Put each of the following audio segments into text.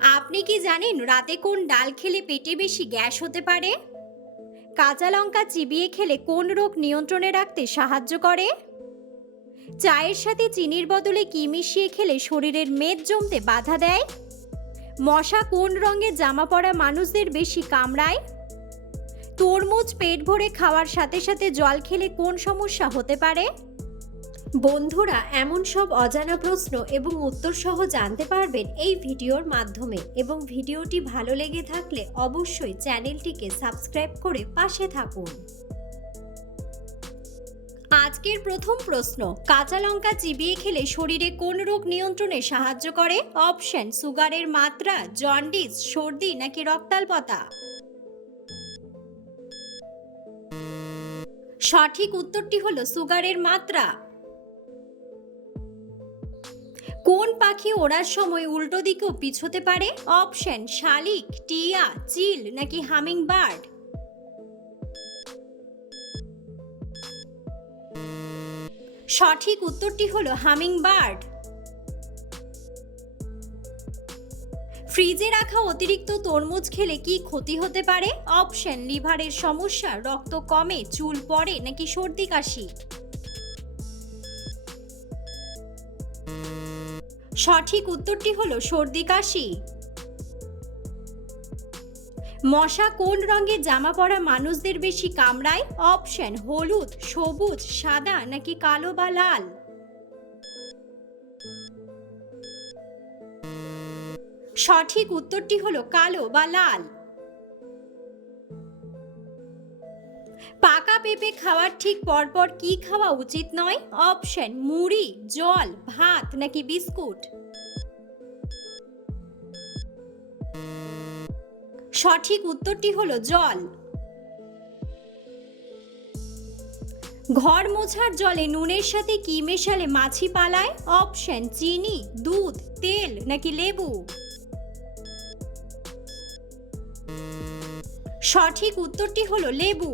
আপনি কি জানেন রাতে কোন ডাল খেলে পেটে বেশি গ্যাস হতে পারে? কাঁচা লঙ্কা চিবিয়ে খেলে কোন রোগ নিয়ন্ত্রণে রাখতে সাহায্য করে? চায়ের সাথে চিনির বদলে কি মিশিয়ে খেলে শরীরের মেদ জমতে বাধা দেয়? মশা কোন রঙের জামা পরা মানুষদের বেশি কামড়ায়? তরমুজ পেট ভরে খাওয়ার সাথে সাথে জল খেলে কোন সমস্যা হতে পারে? বন্ধুরা, এমন সব অজানা প্রশ্ন এবং উত্তর সহ জানতে পারবেন এই ভিডিওর মাধ্যমে, এবং ভিডিওটি ভালো লেগে থাকলে অবশ্যই চ্যানেলটিকে সাবস্ক্রাইব করে পাশে থাকুন। আজকের প্রথম প্রশ্ন, কাঁচা লঙ্কা চিবিয়ে খেলে শরীরে কোন রোগ নিয়ন্ত্রণে সাহায্য করে? অপশন: সুগারের মাত্রা, জন্ডিস, সর্দি নাকি রক্তাল্পতা। সঠিক উত্তরটি হলো সুগারের মাত্রা। কোন পাখি ওড়ার সময় উল্টো দিকেও পিছতে পারে? অপশন: শালিক, টিয়া, চিল নাকি হামিং বার্ড। সঠিক উত্তরটি হলো হামিং বার্ড। ফ্রিজে রাখা অতিরিক্ত তরমুজ খেলে কি ক্ষতি হতে পারে? অপশন: লিভারের সমস্যা, রক্ত কমে, চুল পড়ে নাকি সর্দি কাশি। সঠিক উত্তরটি হলো সর্দি কাশি। মশা কোন রঙের জামা পরা মানুষদের বেশি কামড়ায়? অপশন: হলুদ, সবুজ, সাদা নাকি কালো বা লাল। সঠিক উত্তরটি হলো কালো বা লাল। পাকা পেঁপে খাওয়ার ঠিক পরপর কি খাওয়া উচিত নয়? অপশন: মুড়ি, জল, ভাত নাকি বিস্কুট। সঠিক উত্তরটি হলো জল। ঘর মোছার জলে নুনের সাথে কি মেশালে মাছি পালায়? অপশন: চিনি, দুধ, তেল নাকি লেবু। সঠিক উত্তরটি হলো লেবু।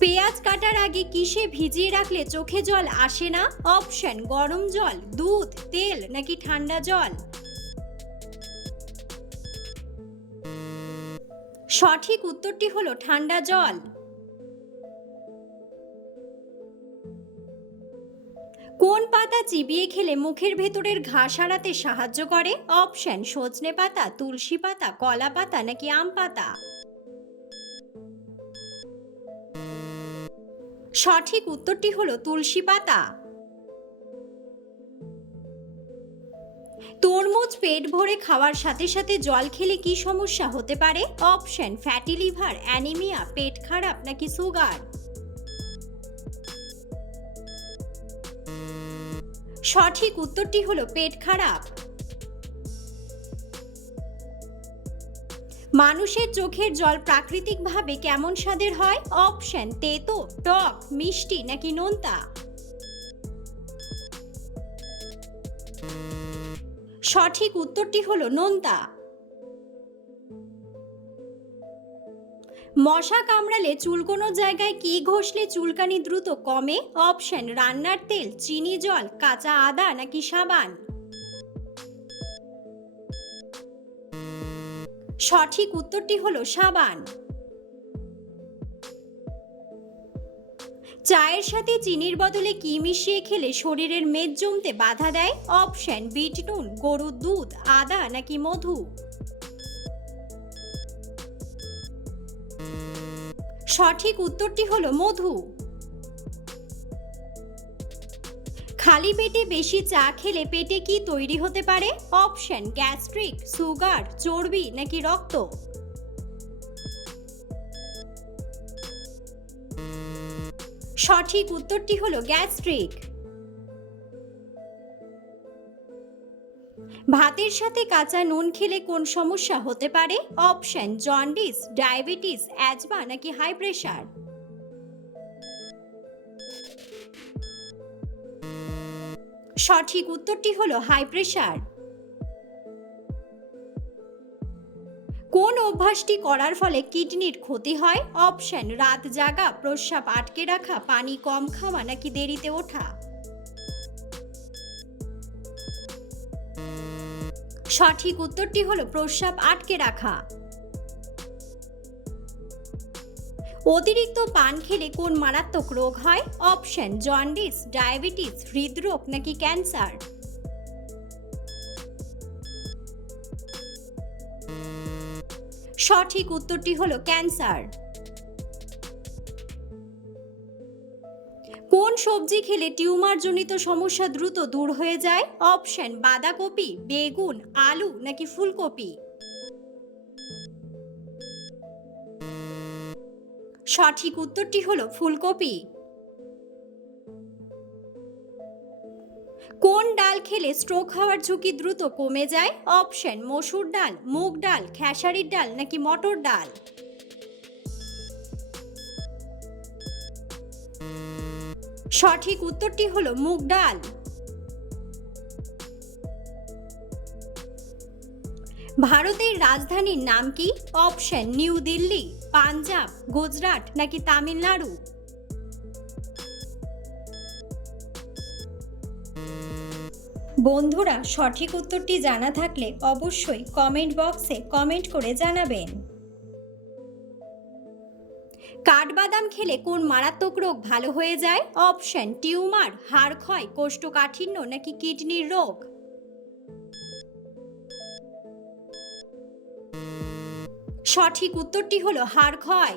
পেঁয়াজ কাটার আগে কিসে ভিজিয়ে রাখলে চোখে জল আসে না? অপশন: গরম জল, দুধ, তেল নাকি ঠান্ডা জল। সঠিক উত্তরটি হলো ঠান্ডা জল। কোন পাতা চিবিয়ে খেলে মুখের ভেতরের ঘা সারাতে সাহায্য করে? অপশন: সজনে পাতা, তুলসী পাতা, কলা পাতা নাকি আম পাতা। সঠিক উত্তরটি হলো তুলসী পাতা। তরমুজ পেট ভরে খাওয়ার সাথে সাথে জল খেলে কি সমস্যা হতে পারে? অপশন: ফ্যাটি লিভার, অ্যানিমিয়া, পেট খারাপ নাকি সুগার। সঠিক উত্তরটি হলো পেট খারাপ। মানুষের চোখের জল প্রাকৃতিকভাবে কেমন স্বাদের হয়? অপশন: তেতো, টক, মিষ্টি নাকি নোনতা। সঠিক উত্তরটি হলো নোনতা। মশা কামড়ালে চুলকোনো জায়গায় কি ঘষলে চুলকানি দ্রুত কমে? অপশন: রান্নার তেল, চিনি জল, কাঁচা আদা নাকি সাবান। সঠিক উত্তরটি হলো সাবান। চায়ের সাথে চিনির বদলে কি মিশিয়ে খেলে শরীরের মেদ জমতে বাধা দেয়? অপশন: বিট নুন, গরুর দুধ, আদা নাকি মধু। সঠিক উত্তরটি হলো মধু। খালি পেটে বেশি চা খেলে পেটে কি তৈরি হতে পারে? অপশন: গ্যাস্ট্রিক, সুগার, চর্বি নাকি রক্ত। সঠিক উত্তরটি হলো গ্যাস্ট্রিক। ভাতের সাথে কাঁচা নুন খেলে কোন সমস্যা হতে পারে? অপশন: জন্ডিস, ডায়াবেটিস, অ্যাজমা নাকি হাই প্রেশার। সঠিক উত্তরটি হলো হাই প্রেশার। কোন অভ্যাসটি করার ফলে কিডনির ক্ষতি হয়? অপশন: রাত জাগা, প্রস্রাব আটকে রাখা, পানি কম খাওয়া নাকি দেরিতে ওঠা। সঠিক উত্তরটি হলো প্রস্রাব আটকে রাখা। অতিরিক্ত পান খেলে কোন মারাত্মক রোগ হয়? অপশন জন্ডিস, ডায়াবেটিস, হৃদরোগ নাকি ক্যান্সার। সঠিক উত্তরটি হলো ক্যান্সার। কোন সবজি খেলে টিউমারজনিত সমস্যা দ্রুত দূর হয়ে যায়? অপশন বাঁধাকপি, বেগুন, আলু নাকি ফুলকপি। সঠিক উত্তরটি হলো ফুলকপি। কোন ডাল খেলে স্ট্রোক হওয়ার ঝুঁকি দ্রুত কমে যায়? অপশন মসুর ডাল, মুগ ডাল, খেসারির ডাল নাকি মটর ডাল। সঠিক উত্তরটি হলো মুগ ডাল। ভারতের রাজধানীর নাম কি? অপশন নিউ দিল্লি, পাঞ্জাব, গুজরাট নাকি তামিলনাড়ু। বন্ধুরা, সঠিক উত্তরটি জানা থাকলে অবশ্যই কমেন্ট বক্সে কমেন্ট করে জানাবেন। কাঠবাদাম খেলে কোন মারাত্মক রোগ ভালো হয়ে যায়? অপশন টিউমার, হাড় ক্ষয়, কোষ্ঠকাঠিন্য নাকি কিডনির রোগ। সঠিক উত্তরটি হলো হাড় ক্ষয়।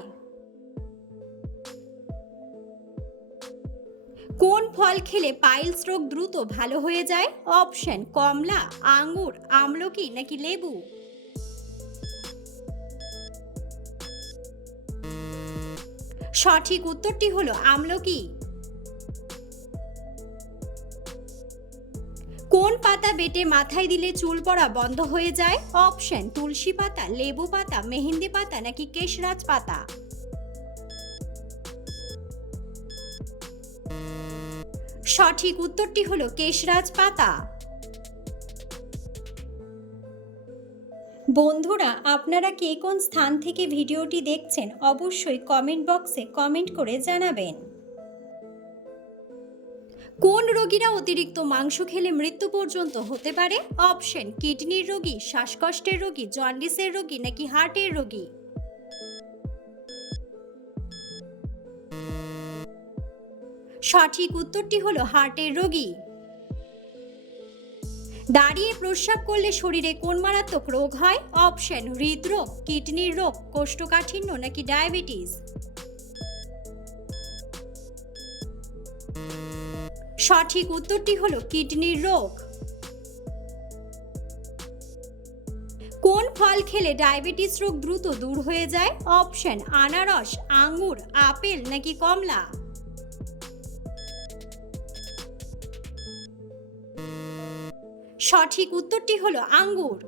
কোন ফল খেলে পাইলস রোগ দ্রুত ভালো হয়ে যায়? অপশন কমলা, আঙ্গুর, আমলকি নাকি লেবু। সঠিক উত্তরটি হলো আমলকি। কোন পাতা বেটে মাথায় দিলে চুল পড়া বন্ধ হয়ে যায়? অপশন তুলসী পাতা, লেবু পাতা, মেহেন্দি পাতা নাকি কেশরাজ পাতা। সঠিক উত্তরটি হলো কেশরাজ পাতা। বন্ধুরা, আপনারা কে কোন স্থান থেকে ভিডিওটি দেখছেন অবশ্যই কমেন্ট বক্সে কমেন্ট করে জানাবেন। কোন রোগীরা অতিরিক্ত মাংস খেলে মৃত্যু পর্যন্ত হতে পারে? অপশন কিডনির রোগী, শ্বাসকষ্টের রোগী, জন্ডিসের রোগী নাকি হার্টের রোগী। সঠিক উত্তরটি হলো হার্টের রোগী। দাঁড়িয়ে প্রস্রাব করলে শরীরে কোন মারাত্মক রোগ হয়? অপশন হৃদরোগ, কিডনির রোগ, কোষ্ঠকাঠিন্য নাকি ডায়াবেটিস। সঠিক উত্তরটি হলো কিডনির রোগ। কোন ফল খেলে ডায়াবেটিস রোগ দ্রুত দূর হয়ে যায়? অপশন আনারস, আঙ্গুর, আপেল নাকি কমলা। সঠিক উত্তরটি হলো আঙ্গুর।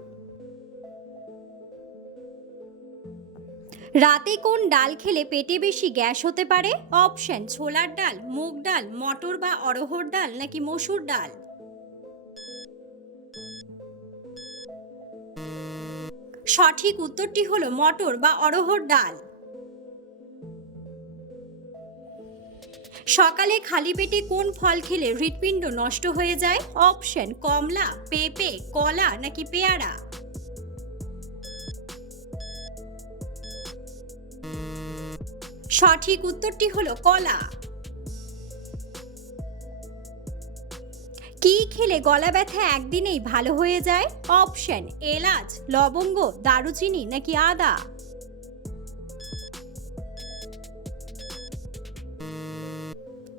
রাতে কোন ডাল খেলে পেটে বেশি গ্যাস হতে পারে? অপশন ছোলার ডাল, মুগ ডাল, মটর বা অড়হর ডাল নাকি মসুর ডাল। সঠিক উত্তরটি হলো মটর বা অড়হর ডাল। সকালে খালি পেটে কোন ফল খেলে হৃৎপিণ্ড নষ্ট হয়ে যায়? অপশন কমলা, পেঁপে, কলা নাকি পেয়ারা। সঠিক উত্তরটি হলো কলা। কি খেলে গলা ব্যথা একদিনেই ভালো হয়ে যায়? অপশন এলাচ, লবঙ্গ, দারুচিনি নাকি আদা।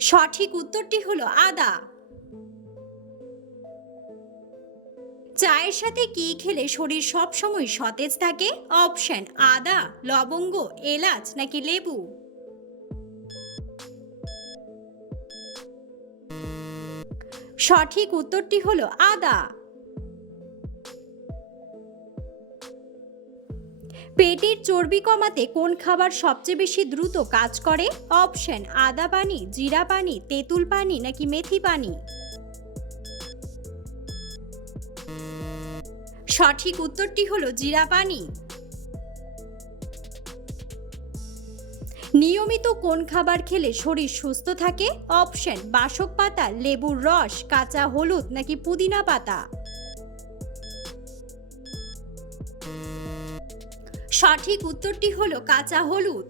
সঠিক উত্তরটি হলো আদা। চায়ের সাথে কি খেলে শরীর সবসময় সতেজ থাকে? অপশন আদা, লবঙ্গ, এলাচ নাকি লেবু। সঠিক উত্তরটি হলো আদা। পেটের চর্বি কমাতে কোন খাবার সবচেয়ে বেশি দ্রুত কাজ করে? অপশন আদা পানি, জিরা পানি, তেঁতুল পানি নাকি মেথি পানি। সঠিক উত্তরটি হলো জিরা পানি। নিয়মিত কোন খাবার খেলে শরীর সুস্থ থাকে? অপশন বাসক পাতা, লেবুর রস, কাঁচা হলুদ নাকি পুদিনা পাতা। সঠিক উত্তরটি হলো কাঁচা হলুদ।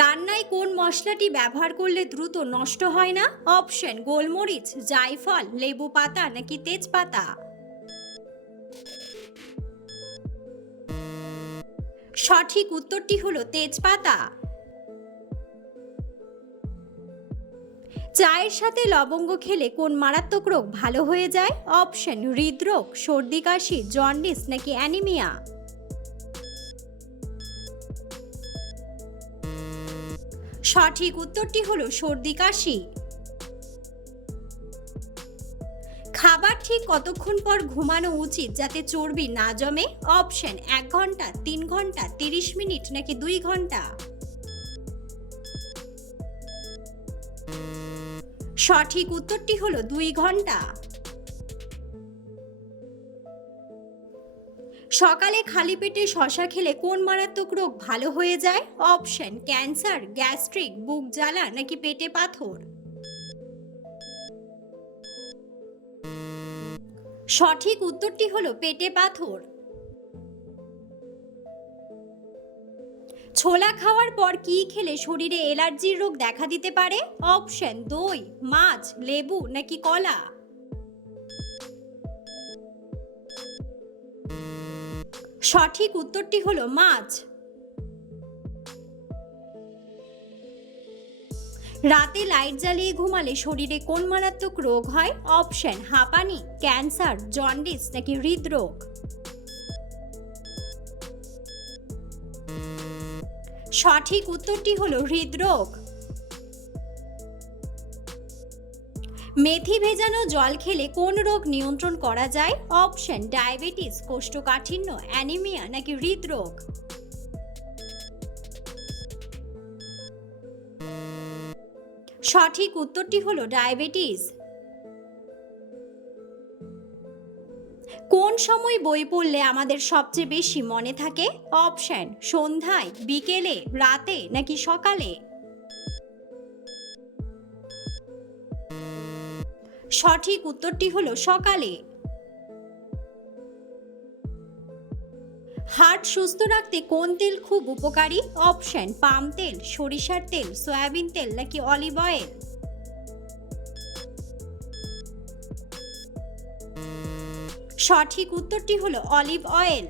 রান্নায় কোন মশলাটি ব্যবহার করলে দ্রুত নষ্ট হয় না? অপশন গোলমরিচ, জায়ফল, লেবু পাতা নাকি তেজপাতা। সঠিক উত্তরটি হলো তেজপাতা। চায়ের সাথে লবঙ্গ খেলে কোন মারাত্মক রোগ ভালো হয়ে যায়? অপশন হৃদরোগ, সর্দি কাশি, জন্ডিস নাকি অ্যানিমিয়া। সঠিক উত্তরটি হলো সর্দি কাশি। খাবার ঠিক কতক্ষণ পর ঘুমানো উচিত যাতে চর্বি না জমে? অপশন 1 ঘন্টা, 3 ঘন্টা, 30 মিনিট নাকি 2 ঘন্টা। সঠিক উত্তরটি হলো 2 ঘন্টা। সকালে খালি পেটে শসা খেলে কোন মারাত্মক রোগ ভালো হয়ে যায়? অপশন ক্যান্সার, গ্যাস্ট্রিক, বুক জ্বালা নাকি পেটে পাথর। সঠিক উত্তরটি হলো পেটে পাথর। ছোলা খাওয়ার পর কি খেলে শরীরে অ্যালার্জির রোগ দেখা দিতে পারে? অপশন দই, মাছ, লেবু নাকি কলা। সঠিক উত্তরটি হলো মাছ। রাতে লাইট জ্বালিয়ে ঘুমালে শরীরে কোন মারাত্মক রোগ হয়? অপশন হাঁপানি, ক্যান্সার, জন্ডিস নাকি হৃদরোগ। সঠিক উত্তরটি হলো হৃদরোগ। মেথি ভেজানো জল খেলে কোন রোগ নিয়ন্ত্রণ করা যায়? অপশন ডায়াবেটিস, কোষ্ঠকাঠিন্য, অ্যানিমিয়া নাকি হৃদরোগ। সঠিক উত্তরটি হলো ডায়াবেটিস। কোন সময় বই পড়লে আমাদের সবচেয়ে বেশি মনে থাকে? অপশন সন্ধ্যায়, বিকেলে, রাতে নাকি সকালে। সঠিক উত্তরটি হলো সকালে। হার্ট সুস্থ রাখতে কোন তেল খুব উপকারী? অপশন পাম তেল, সরিষার তেল, সয়াবিন তেল নাকি অলিভ অয়েল। সঠিক উত্তরটি হলো অলিভ অয়েল।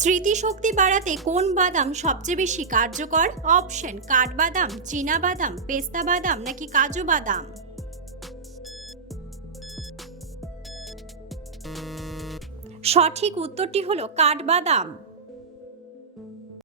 স্মৃতিশক্তি বাড়াতে কোন বাদাম সবচেয়ে বেশি কার্যকর? অপশন কাঠবাদাম, চীনা বাদাম, পেস্তা বাদাম নাকি কাজু বাদাম। সঠিক উত্তরটি হলো কাঠবাদাম।